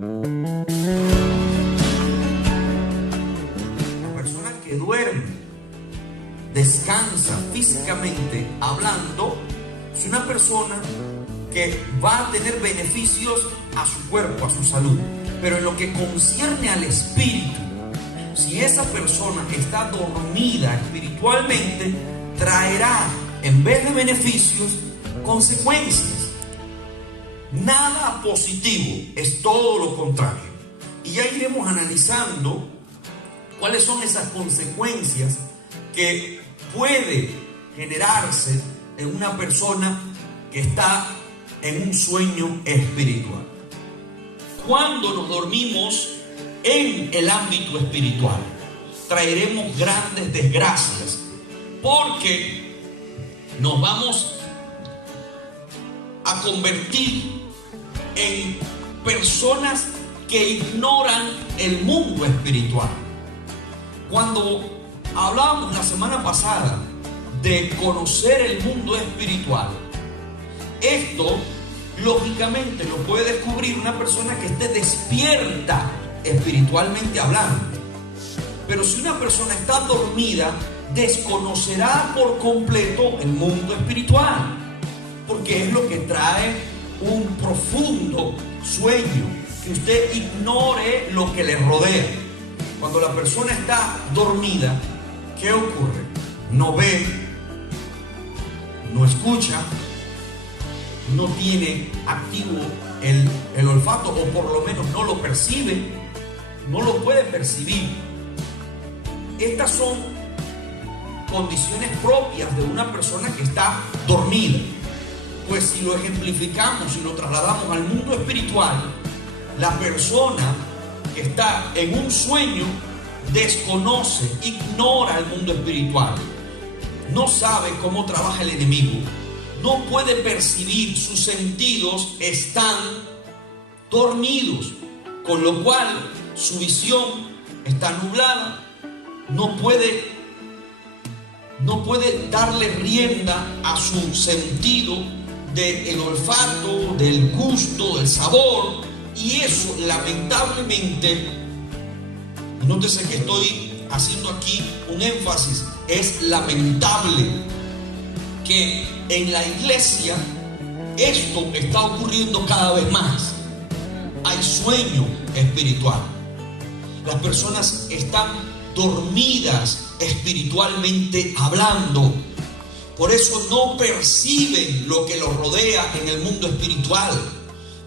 La persona que duerme, descansa físicamente hablando, es una persona que va a tener beneficios a su cuerpo, a su salud. Pero en lo que concierne al espíritu, si esa persona está dormida espiritualmente, traerá, en vez de beneficios, consecuencias. Nada positivo, es todo lo contrario. Y ya iremos analizando cuáles son esas consecuencias que puede generarse en una persona que está en un sueño espiritual. Cuando nos dormimos en el ámbito espiritual, traeremos grandes desgracias, porque nos vamos a convertir en personas que ignoran el mundo espiritual. Cuando hablábamos la semana pasada de conocer el mundo espiritual, esto lógicamente lo puede descubrir una persona que esté despierta espiritualmente hablando. Pero si una persona está dormida, desconocerá por completo el mundo espiritual, porque es lo que trae un profundo sueño, que usted ignore lo que le rodea. Cuando la persona está dormida, ¿qué ocurre? No ve, no escucha, no tiene activo el olfato, o por lo menos no lo percibe, no lo puede percibir. Estas son condiciones propias de una persona que está dormida. Pues si lo ejemplificamos y lo trasladamos al mundo espiritual, la persona que está en un sueño desconoce, ignora el mundo espiritual, no sabe cómo trabaja el enemigo, no puede percibir, sus sentidos están dormidos, con lo cual su visión está nublada, no puede darle rienda a su sentido del olfato, del gusto, del sabor. Y eso, lamentablemente, nótese que estoy haciendo aquí un énfasis, es lamentable que en la iglesia esto está ocurriendo cada vez más. Hay sueño espiritual. Las personas están dormidas espiritualmente hablando. Por eso no perciben lo que los rodea en el mundo espiritual.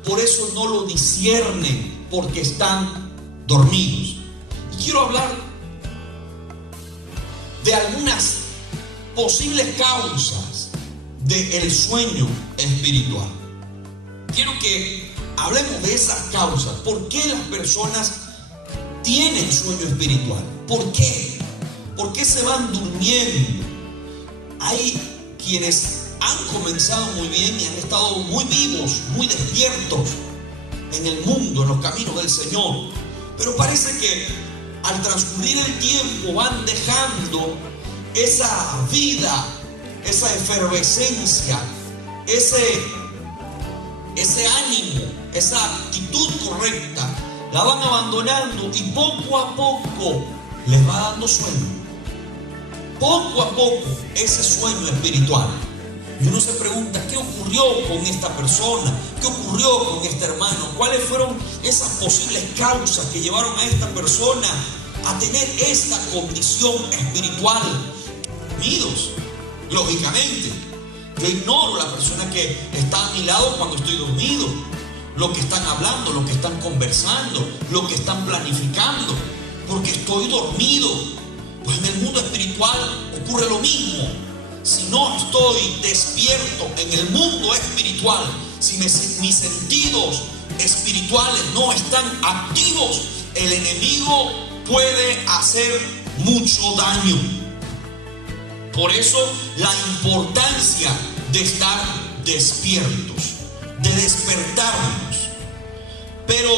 Por eso no lo disciernen, porque están dormidos. Y quiero hablar de algunas posibles causas del sueño espiritual. Quiero que hablemos de esas causas. ¿Por qué las personas tienen sueño espiritual? ¿Por qué? ¿Por qué se van durmiendo? Hay quienes han comenzado muy bien y han estado muy vivos, muy despiertos en el mundo, en los caminos del Señor. Pero parece que al transcurrir el tiempo van dejando esa vida, esa efervescencia, ese ánimo, esa actitud correcta, la van abandonando y poco a poco les va dando sueño. Poco a poco ese sueño espiritual. Y uno se pregunta, ¿qué ocurrió con esta persona? ¿Qué ocurrió con este hermano? ¿Cuáles fueron esas posibles causas que llevaron a esta persona a tener esta condición espiritual? Unidos, lógicamente. Yo ignoro a la persona que está a mi lado cuando estoy dormido, lo que están hablando, lo que están conversando, lo que están planificando, porque estoy dormido. Pues en el mundo espiritual ocurre lo mismo. Si no estoy despierto en el mundo espiritual, si mis sentidos espirituales no están activos, el enemigo puede hacer mucho daño. Por eso la importancia de estar despiertos, de despertarnos. Pero,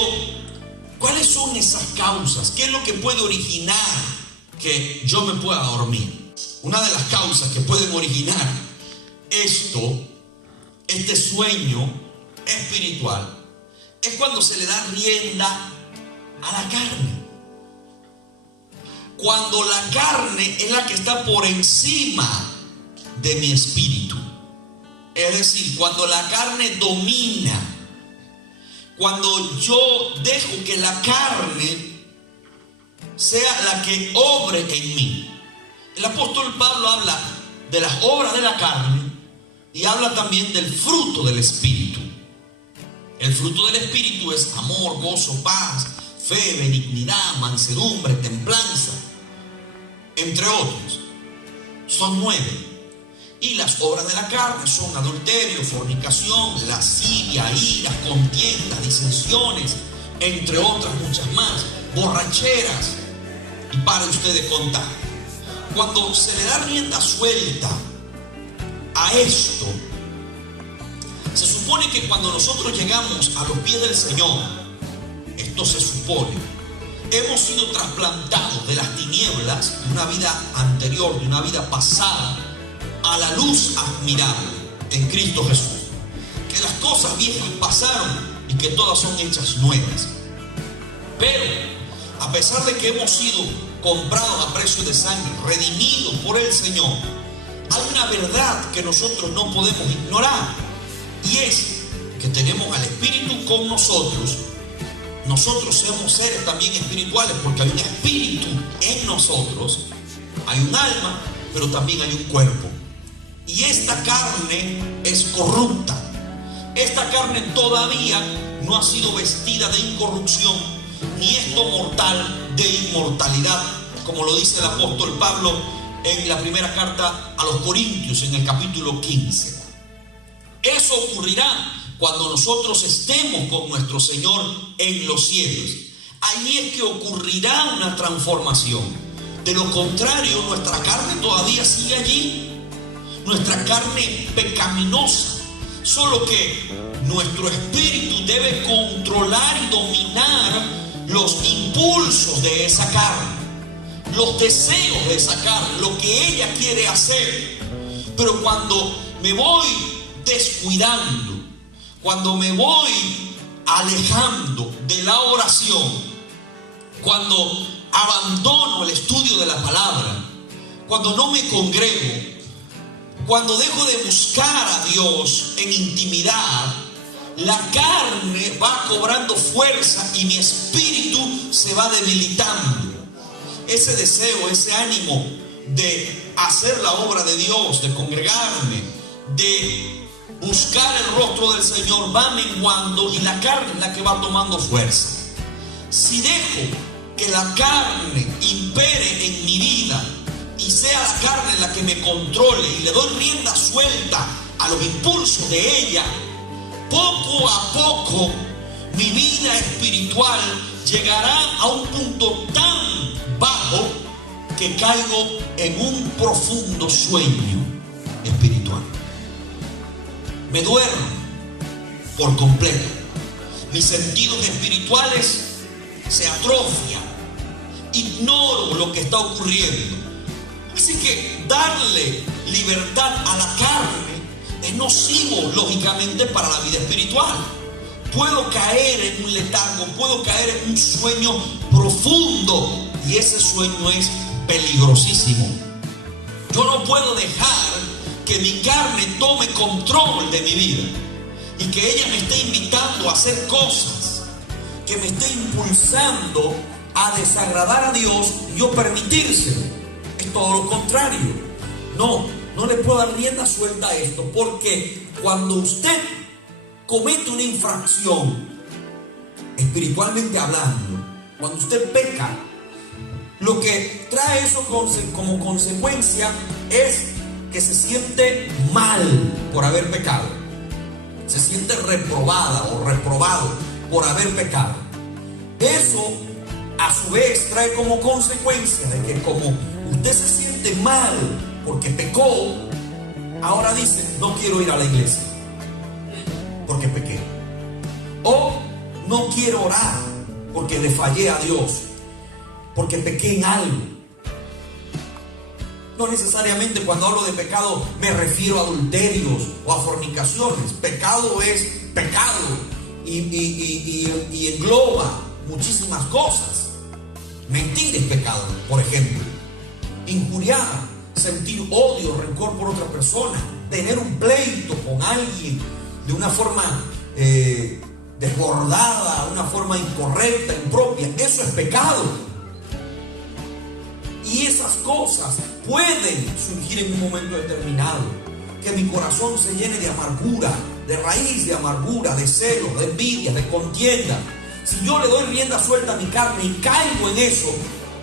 ¿cuáles son esas causas? ¿Qué es lo que puede originar que yo me pueda dormir? Una de las causas que pueden originar este sueño espiritual, es cuando se le da rienda a la carne. Cuando la carne es la que está por encima de mi espíritu. Es decir, cuando la carne domina, cuando yo dejo que la carne sea la que obre en mí. El apóstol Pablo habla de las obras de la carne y habla también del fruto del espíritu. El fruto del espíritu es amor, gozo, paz, fe, benignidad, mansedumbre, templanza, entre otros. Son 9. Y las obras de la carne son adulterio, fornicación, lascivia, ira, contienda, disensiones, entre otras muchas más, borracheras. Y para ustedes contar, cuando se le da rienda suelta a esto, se supone que cuando nosotros llegamos a los pies del Señor, esto se supone, hemos sido trasplantados de las tinieblas de una vida anterior, de una vida pasada, a la luz admirable en Cristo Jesús. Que las cosas viejas pasaron y que todas son hechas nuevas. Pero a pesar de que hemos sido comprados a precio de sangre, redimidos por el Señor, hay una verdad que nosotros no podemos ignorar, y es que tenemos al Espíritu con nosotros. Nosotros somos seres también espirituales, porque hay un espíritu en nosotros, hay un alma, pero también hay un cuerpo. Y esta carne es corrupta. Esta carne todavía no ha sido vestida de incorrupción, ni esto mortal de inmortalidad, como lo dice el apóstol Pablo en la primera carta a los Corintios, en el capítulo 15. Eso ocurrirá cuando nosotros estemos con nuestro Señor en los cielos. Allí es que ocurrirá una transformación. De lo contrario, nuestra carne todavía sigue allí. Nuestra carne pecaminosa, solo que nuestro espíritu debe controlar y dominar los impulsos de esa carne, los deseos de esa carne, lo que ella quiere hacer. Pero cuando me voy descuidando, cuando me voy alejando de la oración, cuando abandono el estudio de la palabra, cuando no me congrego, cuando dejo de buscar a Dios en intimidad, la carne va cobrando fuerza y mi espíritu se va debilitando. Ese deseo, ese ánimo de hacer la obra de Dios, de congregarme, de buscar el rostro del Señor, va menguando, y la carne es la que va tomando fuerza. Si dejo que la carne impere en mi vida y sea la carne la que me controle y le doy rienda suelta a los impulsos de ella, poco a poco mi vida espiritual llegará a un punto tan bajo que caigo en un profundo sueño espiritual. Me duermo por completo. Mis sentidos espirituales se atrofian. Ignoro lo que está ocurriendo. Así que darle libertad a la carne es nocivo, lógicamente, para la vida espiritual. Puedo caer en un letargo, puedo caer en un sueño profundo, y ese sueño es peligrosísimo. Yo no puedo dejar que mi carne tome control de mi vida y que ella me esté invitando a hacer cosas, que me esté impulsando a desagradar a Dios y yo permitírselo. Es todo lo contrario. No le puedo dar rienda suelta a esto, porque cuando usted comete una infracción, espiritualmente hablando, cuando usted peca, lo que trae eso como consecuencia es que se siente mal por haber pecado, se siente reprobada o reprobado por haber pecado. Eso a su vez trae como consecuencia de que, como usted se siente mal porque pecó, ahora dice: no quiero ir a la iglesia porque pequé, o no quiero orar porque le fallé a Dios, porque pequé en algo. No necesariamente cuando hablo de pecado me refiero a adulterios o a fornicaciones. Pecado es pecado. y engloba muchísimas cosas. Mentir es pecado, por ejemplo. Injuriar, sentir odio, rencor por otra persona, tener un pleito con alguien de una forma desbordada, una forma incorrecta, impropia, eso es pecado. Y esas cosas pueden surgir en un momento determinado. Que mi corazón se llene de amargura, de raíz de amargura, de celos, de envidia, de contienda. Si yo le doy rienda suelta a mi carne y caigo en eso,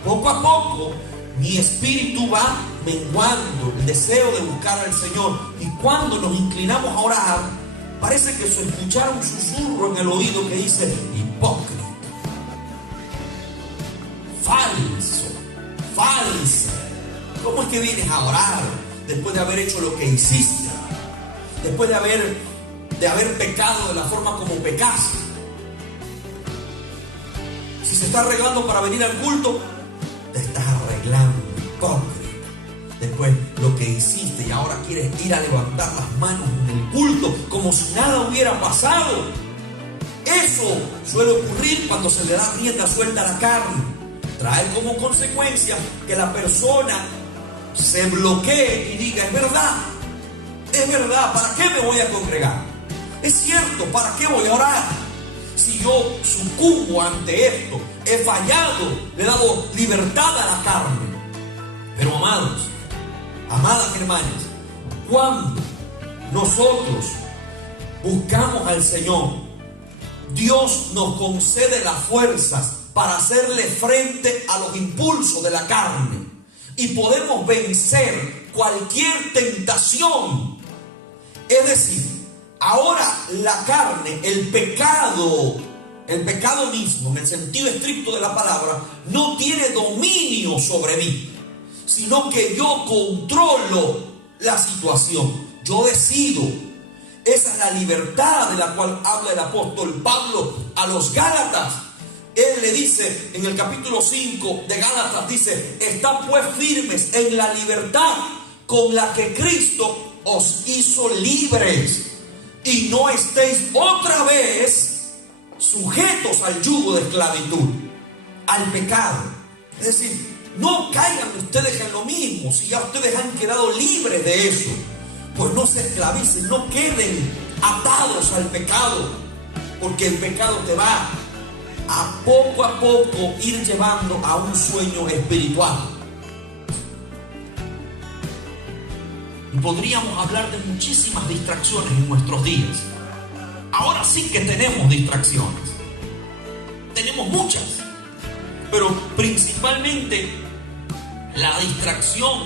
poco a poco mi espíritu va menguando el deseo de buscar al Señor. Y cuando nos inclinamos a orar, parece que se escuchara un susurro en el oído que dice: hipócrita, falsa. ¿Cómo es que vienes a orar después de haber hecho lo que hiciste? Después de haber pecado de la forma como pecaste. Si se está arreglando para venir al culto, te estás arreglando, hipócrita. Después lo que hiciste y ahora quieres ir a levantar las manos en el culto como si nada hubiera pasado. Eso suele ocurrir cuando se le da rienda suelta a la carne. Trae como consecuencia que la persona se bloquee y diga: es verdad, ¿para qué me voy a congregar? Es cierto, ¿para qué voy a orar? Si yo sucumbo ante esto, he fallado, le he dado libertad a la carne. Pero amados, amadas hermanas, cuando nosotros buscamos al Señor, Dios nos concede las fuerzas para hacerle frente a los impulsos de la carne y podemos vencer cualquier tentación. Es decir, ahora la carne, el pecado mismo, en el sentido estricto de la palabra, no tiene dominio sobre mí, sino que yo controlo la situación. Yo decido. Esa es la libertad de la cual habla el apóstol Pablo a los Gálatas. Él le dice en el capítulo 5 de Gálatas, dice: estad pues firmes en la libertad con la que Cristo os hizo libres, y no estéis otra vez sujetos al yugo de esclavitud, al pecado. Es decir, no caigan ustedes en lo mismo. Si ya ustedes han quedado libres de eso, pues no se esclavicen, no queden atados al pecado, porque el pecado te va a poco ir llevando a un sueño espiritual. Y podríamos hablar de muchísimas distracciones en nuestros días. Ahora sí que tenemos distracciones. Tenemos muchas. Pero principalmente la distracción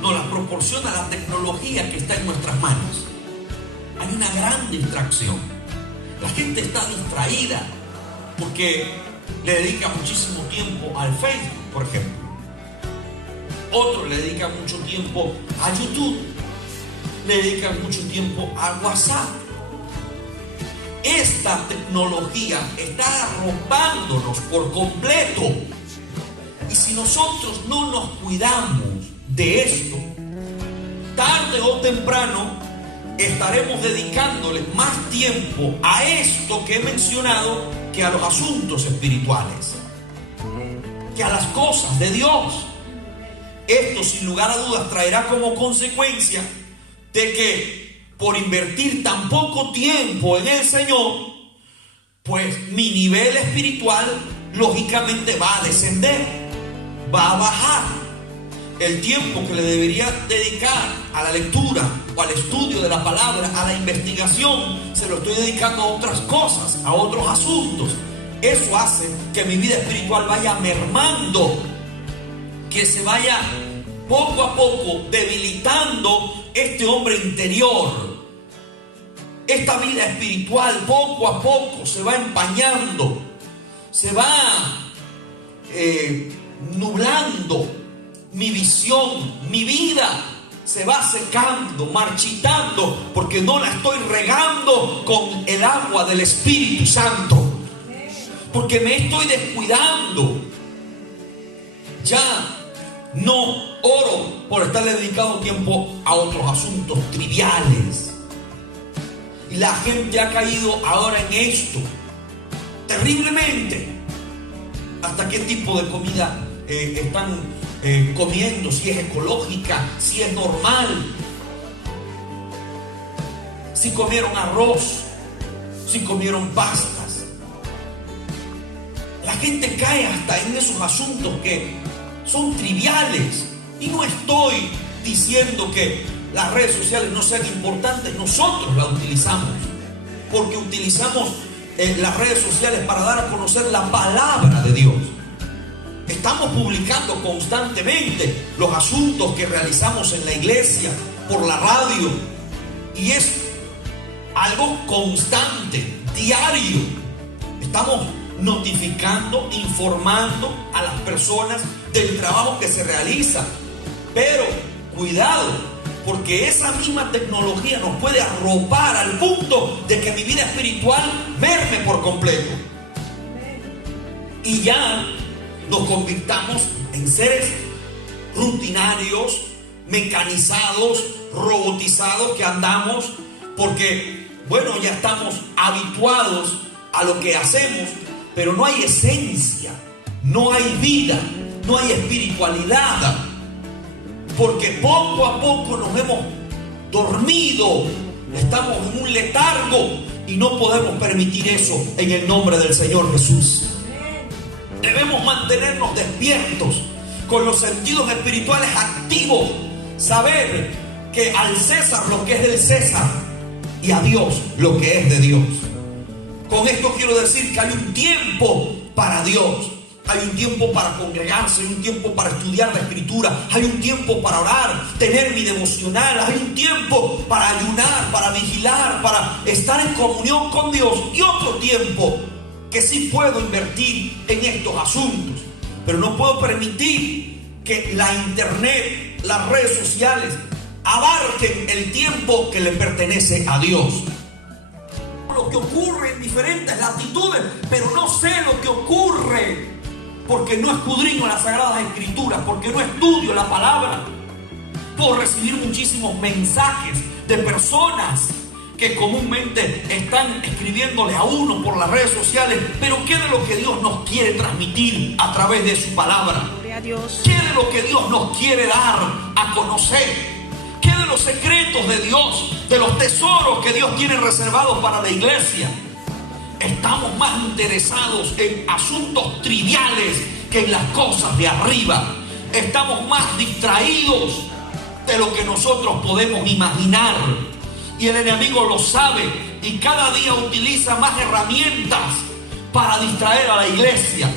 nos la proporciona la tecnología que está en nuestras manos. Hay una gran distracción. La gente está distraída porque le dedica muchísimo tiempo al Facebook, por ejemplo. Otro le dedica mucho tiempo a YouTube. Le dedican mucho tiempo a WhatsApp. Esta tecnología está arropándonos por completo. Y si nosotros no nos cuidamos de esto, tarde o temprano estaremos dedicándole más tiempo a esto que he mencionado que a los asuntos espirituales, que a las cosas de Dios. Esto, sin lugar a dudas, traerá como consecuencia de que por invertir tan poco tiempo en el Señor, pues mi nivel espiritual lógicamente va a descender, va a bajar. El tiempo que le debería dedicar a la lectura o al estudio de la palabra, a la investigación, se lo estoy dedicando a otras cosas, a otros asuntos. Eso hace que mi vida espiritual vaya mermando, que se vaya poco a poco debilitando este hombre interior. Esta vida espiritual poco a poco se va empañando, se va nublando. Mi visión, mi vida se va secando, marchitando, porque no la estoy regando con el agua del Espíritu Santo, porque me estoy descuidando. Ya no oro por estarle dedicando tiempo a otros asuntos triviales. Y la gente ha caído ahora en esto terriblemente. ¿Hasta qué tipo de comida están comiendo? Si es ecológica, si es normal, si comieron arroz, si comieron pastas. La gente cae hasta en esos asuntos que son triviales. Y no estoy diciendo que las redes sociales no sean importantes. Nosotros las utilizamos, porque utilizamos las redes sociales para dar a conocer la palabra de Dios. Estamos publicando constantemente los asuntos que realizamos en la iglesia, por la radio, y es algo constante, diario. Estamos notificando, informando a las personas del trabajo que se realiza. Pero cuidado, porque esa misma tecnología nos puede arropar al punto de que mi vida espiritual merme por completo. Y ya nos convirtamos en seres rutinarios, mecanizados, robotizados, que andamos porque, bueno, ya estamos habituados a lo que hacemos, pero no hay esencia, no hay vida, no hay espiritualidad, porque poco a poco nos hemos dormido, estamos en un letargo y no podemos permitir eso en el nombre del Señor Jesús. Debemos mantenernos despiertos, con los sentidos espirituales activos, saber que al César lo que es del César y a Dios lo que es de Dios. Con esto quiero decir que hay un tiempo para Dios, hay un tiempo para congregarse, hay un tiempo para estudiar la Escritura, hay un tiempo para orar, tener mi devocional, hay un tiempo para ayunar, para vigilar, para estar en comunión con Dios, y otro tiempo que sí puedo invertir en estos asuntos, pero no puedo permitir que la internet, las redes sociales abarquen el tiempo que le pertenece a Dios. Lo que ocurre en diferentes latitudes, pero no sé lo que ocurre porque no escudriño las Sagradas Escrituras, porque no estudio la palabra. Puedo recibir muchísimos mensajes de personas que comúnmente están escribiéndole a uno por las redes sociales, pero ¿qué de lo que Dios nos quiere transmitir a través de su palabra? Gloria a Dios. ¿Qué de lo que Dios nos quiere dar a conocer? ¿Qué de los secretos de Dios, de los tesoros que Dios tiene reservados para la iglesia? Estamos más interesados en asuntos triviales que en las cosas de arriba. Estamos más distraídos de lo que nosotros podemos imaginar. Y el enemigo lo sabe y cada día utiliza más herramientas para distraer a la iglesia.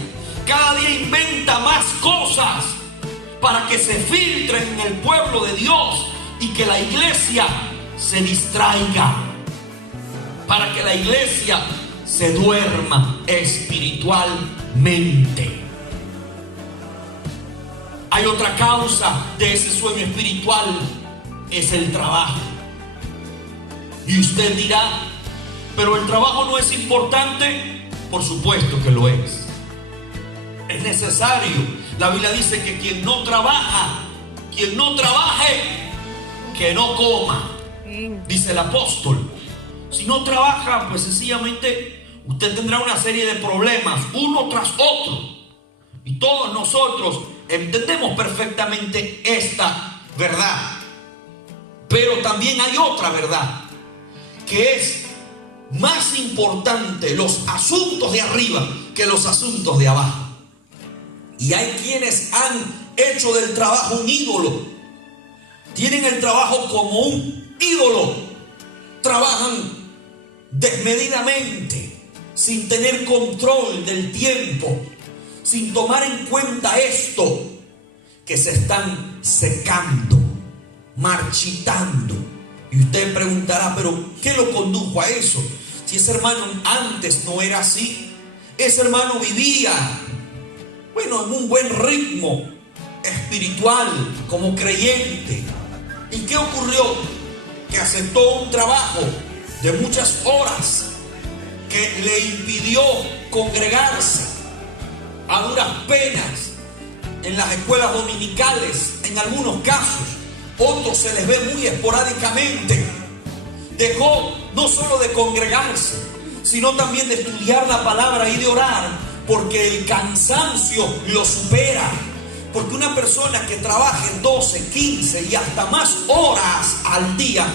Cada día inventa más cosas para que se filtren en el pueblo de Dios y que la iglesia se distraiga, para que la iglesia se duerma espiritualmente. Hay otra causa de ese sueño espiritual, es el trabajo. Y usted dirá, pero el trabajo no es importante. Por supuesto que lo es. Es necesario. La Biblia dice que quien no trabaje, que no coma. Dice el apóstol. Si no trabaja, pues sencillamente usted tendrá una serie de problemas, uno tras otro. Y todos nosotros entendemos perfectamente esta verdad. Pero también hay otra verdad, que es más importante los asuntos de arriba que los asuntos de abajo. Y hay quienes han hecho del trabajo un ídolo. Tienen el trabajo como un ídolo. Trabajan desmedidamente, sin tener control del tiempo, sin tomar en cuenta esto, que se están secando, marchitando. Y usted preguntará, pero ¿qué lo condujo a eso? Si ese hermano antes no era así. Ese hermano vivía, bueno, en un buen ritmo espiritual como creyente. ¿Y qué ocurrió? Que aceptó un trabajo de muchas horas que le impidió congregarse, a duras penas, en las escuelas dominicales, en algunos casos. Otros se les ve muy esporádicamente. Dejó no solo de congregarse, sino también de estudiar la palabra y de orar, porque el cansancio lo supera. Porque una persona que trabaje 12, 15 y hasta más horas al día,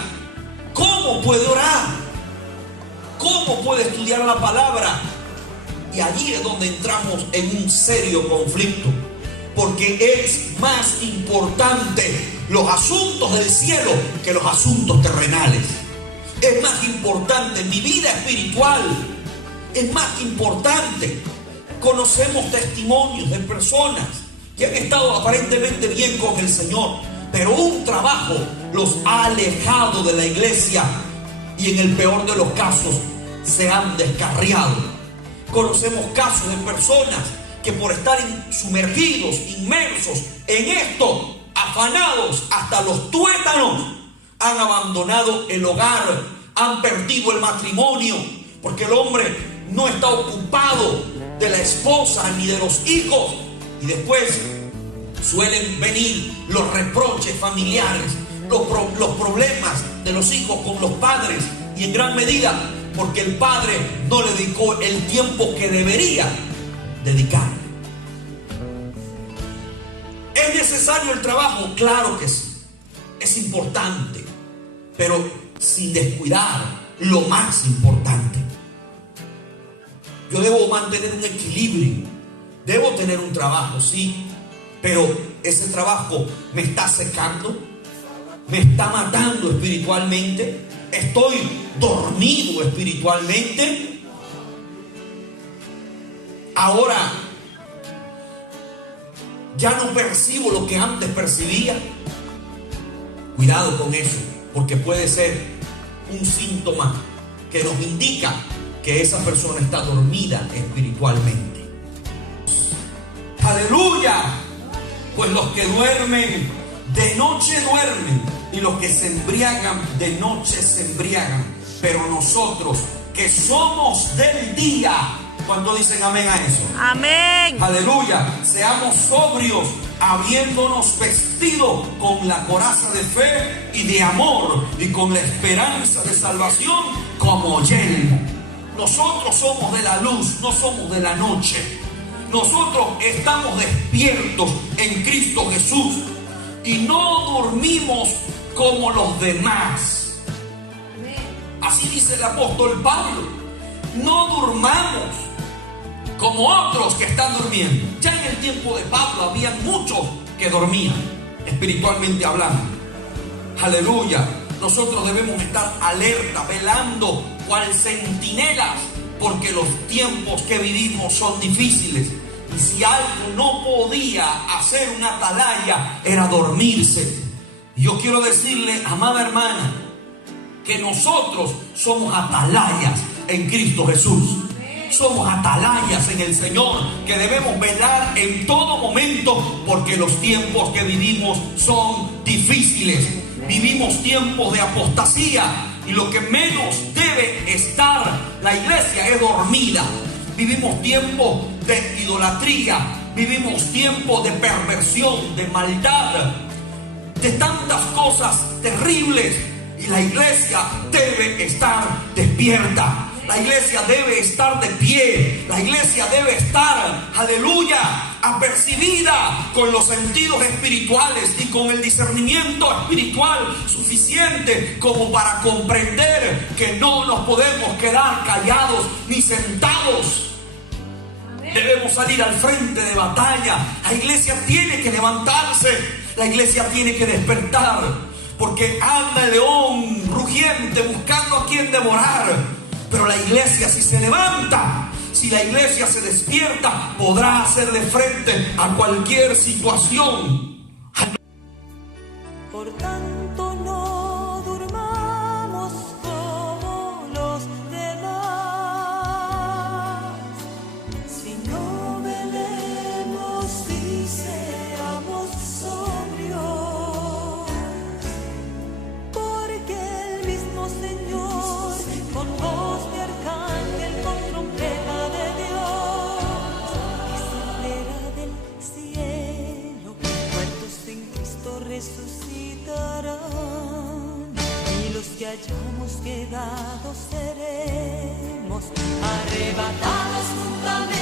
¿cómo puede orar? ¿Cómo puede estudiar la palabra? Y allí es donde entramos en un serio conflicto, porque es más importante los asuntos del cielo que los asuntos terrenales. Es más importante mi vida espiritual, es más importante. Conocemos testimonios de personas que han estado aparentemente bien con el Señor, pero un trabajo los ha alejado de la iglesia y en el peor de los casos se han descarriado. Conocemos casos de personas que por estar sumergidos, inmersos en esto, afanados hasta los tuétanos, han abandonado el hogar, han perdido el matrimonio, porque el hombre no está ocupado de la esposa ni de los hijos. Y después suelen venir los reproches familiares, los problemas de los hijos con los padres, y en gran medida porque el padre no le dedicó el tiempo que debería dedicar. ¿Es necesario el trabajo? Claro que sí, es importante, pero sin descuidar lo más importante. Yo debo mantener un equilibrio, debo tener un trabajo, sí, pero ese trabajo me está secando, me está matando espiritualmente, estoy dormido espiritualmente. Ahora ya no percibo lo que antes percibía. Cuidado con eso, porque puede ser un síntoma que nos indica que esa persona está dormida espiritualmente. ¡Aleluya! Pues los que duermen de noche duermen, y los que se embriagan de noche se embriagan. Pero nosotros que somos del día, ¿cuántos dicen amén a eso? Amén. Aleluya. Seamos sobrios, habiéndonos vestido con la coraza de fe y de amor, y con la esperanza de salvación como yelmo. Nosotros somos de la luz, no somos de la noche. Nosotros estamos despiertos en Cristo Jesús y no dormimos como los demás. Así dice el apóstol Pablo. No durmamos como otros que están durmiendo. Ya en el tiempo de Pablo había muchos que dormían, espiritualmente hablando. Aleluya. Nosotros debemos estar alerta, velando, cual centinelas, porque los tiempos que vivimos son difíciles. Y si algo no podía hacer una atalaya, era dormirse. Yo quiero decirle, amada hermana, que nosotros somos atalayas en Cristo Jesús. Somos atalayas en el Señor, que debemos velar en todo momento, porque los tiempos que vivimos son difíciles. Vivimos tiempos de apostasía, y lo que menos debe estar la iglesia es dormida. Vivimos tiempos de idolatría, vivimos tiempos de perversión, de maldad, de tantas cosas terribles, y la iglesia debe estar despierta. La iglesia debe estar de pie. La iglesia debe estar, aleluya, apercibida con los sentidos espirituales y con el discernimiento espiritual suficiente como para comprender que no nos podemos quedar callados ni sentados. Debemos salir al frente de batalla. La iglesia tiene que levantarse. La iglesia tiene que despertar, porque anda el león rugiente buscando a quien devorar. Pero la iglesia, si se levanta, si la iglesia se despierta, podrá hacerle frente a cualquier situación. Por tanto, no durmamos como los demás, sino velemos y seamos sobrios, porque el mismo Señor, con voz de arcángel, con trompeta de Dios, descenderá del cielo. hayamos quedado seremos arrebatados juntamente